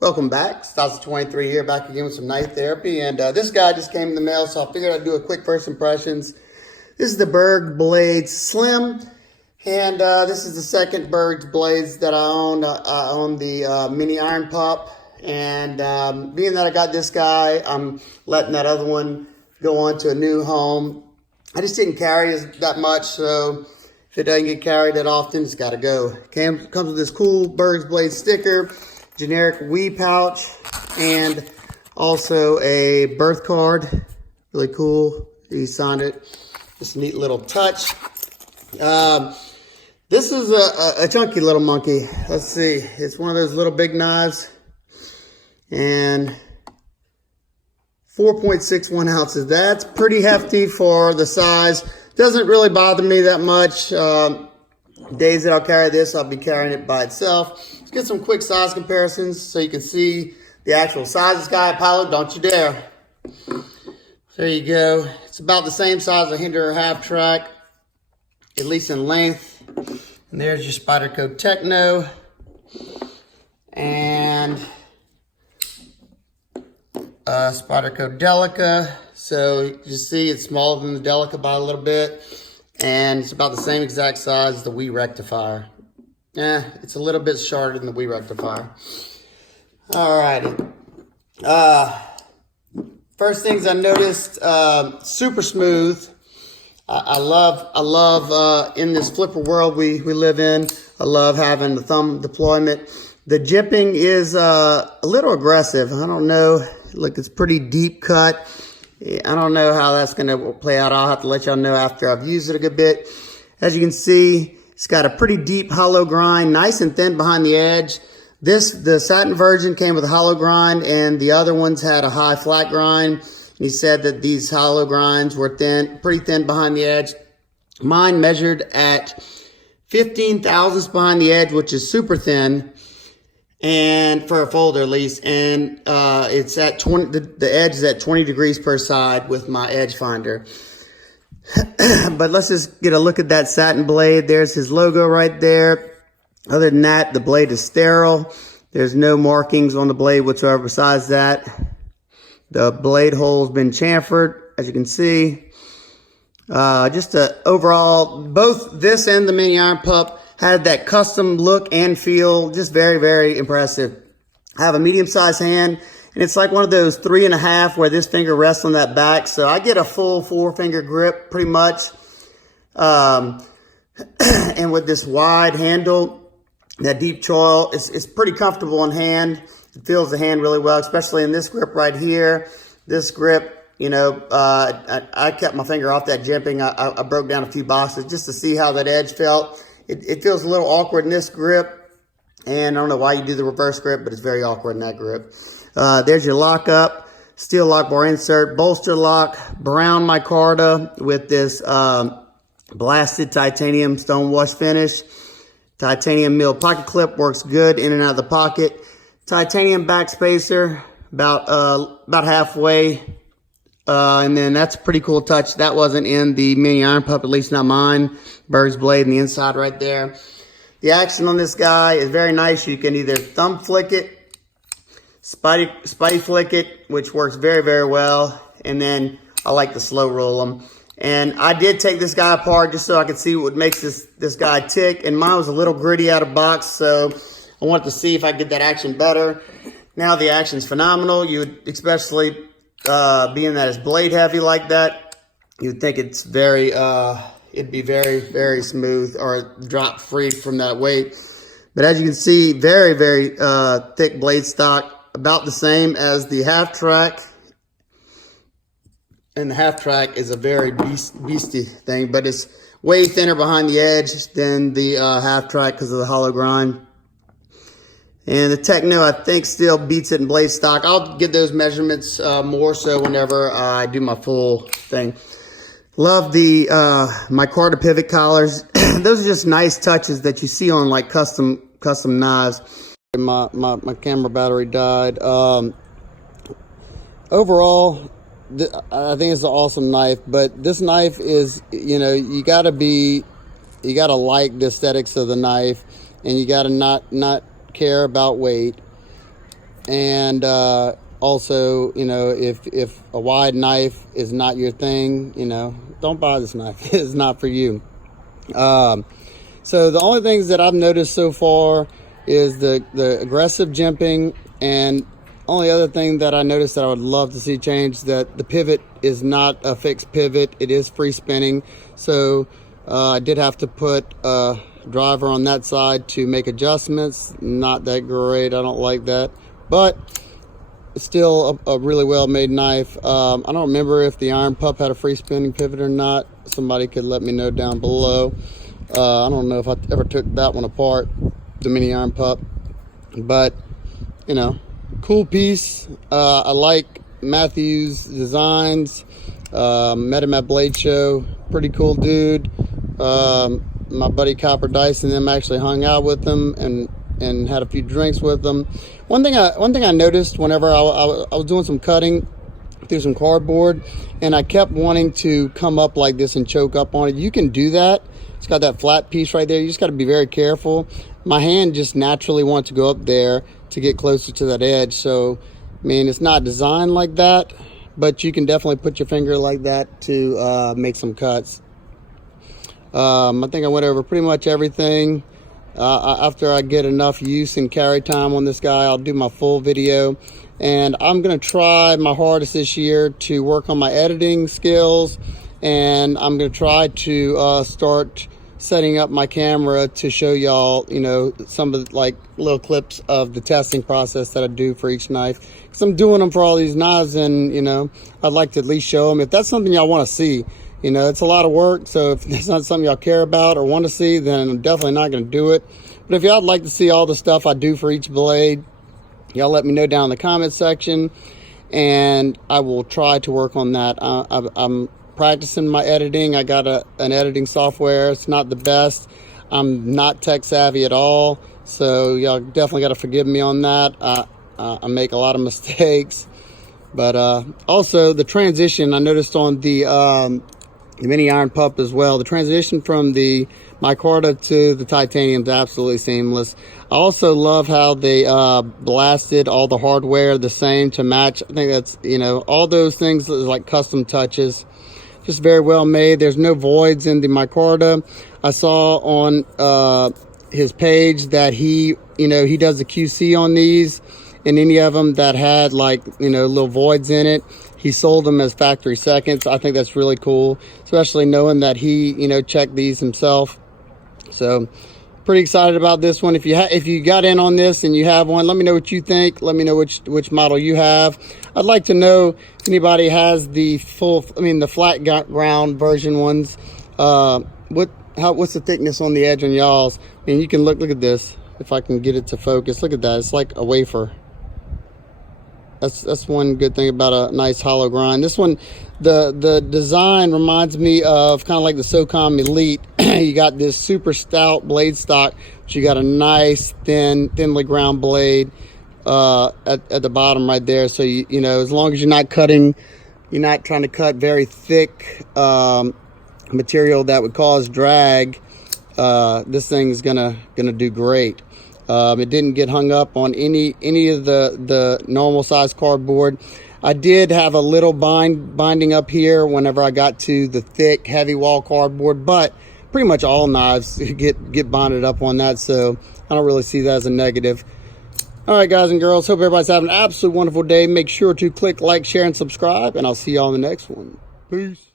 Welcome back. Styles23 here, back again with some knife therapy. And this guy just came in the mail, so I figured I'd do a quick first impressions. This is the Berg Blades Slim. And this is the second Berg Blades that I own. I own the mini iron pup. And being that I got this guy, I'm letting that other one go on to a new home. I just didn't carry that much, so if it doesn't get carried that often, it's got to go. Comes with this cool Berg Blades sticker, generic Wee pouch, and also a birth card. Really cool. He signed it. Just a neat little touch. This is a chunky little monkey. Let's see. It's one of those little big knives. And 4.61 ounces. That's pretty hefty for the size. Doesn't really bother me that much. Days that I'll carry this, I'll be carrying it by itself. Let's get some quick size comparisons so you can see the actual size of this guy. Pilot, don't you dare. There you go. It's about the same size as a Hinder half track, at least in length. And there's your Spyderco Techno. And Spyderco Delica. So you see it's smaller than the Delica by a little bit. And it's about the same exact size as the Wee Rectifier. It's a little bit shorter than the Wee Rectifier. Alrighty. First things I noticed, super smooth. I love in this flipper world we live in, I love having the thumb deployment. The jipping is a little aggressive. I don't know. Look, it's pretty deep cut. I don't know how that's going to play out. I'll have to let y'all know after I've used it a good bit. As you can see, it's got a pretty deep hollow grind, nice and thin behind the edge. The satin version came with a hollow grind, and the other ones had a high flat grind. And he said that these hollow grinds were pretty thin behind the edge. Mine measured at 15 thousandths behind the edge, which is super thin. And for a folder at least, and it's at 20, the edge is at 20 degrees per side with my edge finder. But let's just get a look at that satin blade. There's his logo right there. Other than that, the blade is sterile. There's no markings on the blade whatsoever besides that. The blade hole's been chamfered, as you can see. Just overall, both this and the mini iron pup had that custom look and feel, just very, very impressive. I have a medium-sized hand, and it's like one of those 3.5 where this finger rests on that back, so I get a full 4-finger grip pretty much. And with this wide handle, that deep choil, it's pretty comfortable in hand. It feels the hand really well, especially in this grip right here. This grip, you know, I kept my finger off that jimping. I broke down a few boxes just to see how that edge felt. It feels a little awkward in this grip, and I don't know why you do the reverse grip, but it's very awkward in that grip. There's your lockup, steel lock bar insert, bolster lock, brown micarta with this blasted titanium stone wash finish. Titanium mill pocket clip works good in and out of the pocket. Titanium back spacer, about halfway. And then that's a pretty cool touch. That wasn't in the mini iron pup, at least not mine. Berg's blade on the inside right there. The action on this guy is very nice. You can either thumb flick it, spidey flick it, which works very, very well. And then I like to slow roll them. And I did take this guy apart just so I could see what makes this guy tick. And mine was a little gritty out of box, so I wanted to see if I could get that action better. Now the action's phenomenal. You would especially... being that it's blade heavy like that, you'd think it's very, it'd be very, very smooth or drop free from that weight. But as you can see, very, very thick blade stock, about the same as the half track. And the half track is a very beastie thing, but it's way thinner behind the edge than the half track because of the hollow grind. And the Techno, I think, still beats it in blade stock. I'll get those measurements more so whenever I do my full thing. Love the micarta pivot collars. Those are just nice touches that you see on like custom knives. My camera battery died. Overall, I think it's an awesome knife. But this knife is, you know, you gotta like the aesthetics of the knife, and you gotta not care about weight. And also, you know, if a wide knife is not your thing, you know, don't buy this knife. It's not for you. So the only things that I've noticed so far is the aggressive jimping, and only other thing that I noticed that I would love to see change, that the pivot is not a fixed pivot. It is free spinning. So I did have to put a driver on that side to make adjustments. Not that great. I don't like that. But it's still a really well made knife. I don't remember if the Iron Pup had a free spinning pivot or not. Somebody could let me know down below. I don't know if I ever took that one apart, the mini Iron Pup. But, you know, cool piece. I like Matthew's designs. Met him at Blade Show. Pretty cool dude. My buddy Copper Dice and them actually hung out with him and had a few drinks with them. One thing I noticed whenever I was doing some cutting through some cardboard, and I kept wanting to come up like this and choke up on it. You can do that. It's got that flat piece right there. You just got to be very careful. My hand just naturally wants to go up there to get closer to that edge. So, I mean, it's not designed like that, but you can definitely put your finger like that to make some cuts. I think I went over pretty much everything. After I get enough use and carry time on this guy, I'll do my full video. And I'm going to try my hardest this year to work on my editing skills. And I'm going to try to start setting up my camera to show y'all, you know, some of the, like, little clips of the testing process that I do for each knife. Because I'm doing them for all these knives, and, you know, I'd like to at least show them. If that's something y'all want to see, you know, it's a lot of work. So if that's not something y'all care about or want to see, then I'm definitely not going to do it. But if y'all would like to see all the stuff I do for each blade, y'all let me know down in the comment section, and I will try to work on that. I'm practicing my editing. I got an editing software. It's not the best. I'm not tech savvy at all, so y'all definitely got to forgive me on that. I make a lot of mistakes. But also the transition, I noticed on the mini Iron Pup as well, the transition from the micarta to the titanium is absolutely seamless. I also love how they blasted all the hardware the same to match. I think that's, you know, all those things is like custom touches. Just very well made. There's no voids in the micarta. I saw on his page that he does a QC on these, and any of them that had, like, you know, little voids in it, he sold them as factory seconds. I think that's really cool, especially knowing that he, you know, checked these himself. So pretty excited about this one. If you got in on this and you have one, let me know what you think. Let me know which model you have. I'd like to know if anybody has the the flat ground version ones. What's the thickness on the edge on y'all's? I mean, you can look at this. If I can get it to focus, look at that. It's like a wafer. That's one good thing about a nice hollow grind. This one, the design reminds me of kind of like the SOCOM Elite. You got this super stout blade stock, but you got a nice thinly ground blade at the bottom right there. So you know, as long as you're not trying to cut very thick material that would cause drag, this thing is gonna do great. It didn't get hung up on any of the normal size cardboard. I did have a little binding up here whenever I got to the thick heavy wall cardboard, but pretty much all knives get bonded up on that, so I don't really see that as a negative. All right, guys and girls, hope everybody's having an absolutely wonderful day. Make sure to click like, share, and subscribe, and I'll see y'all in the next one. Peace.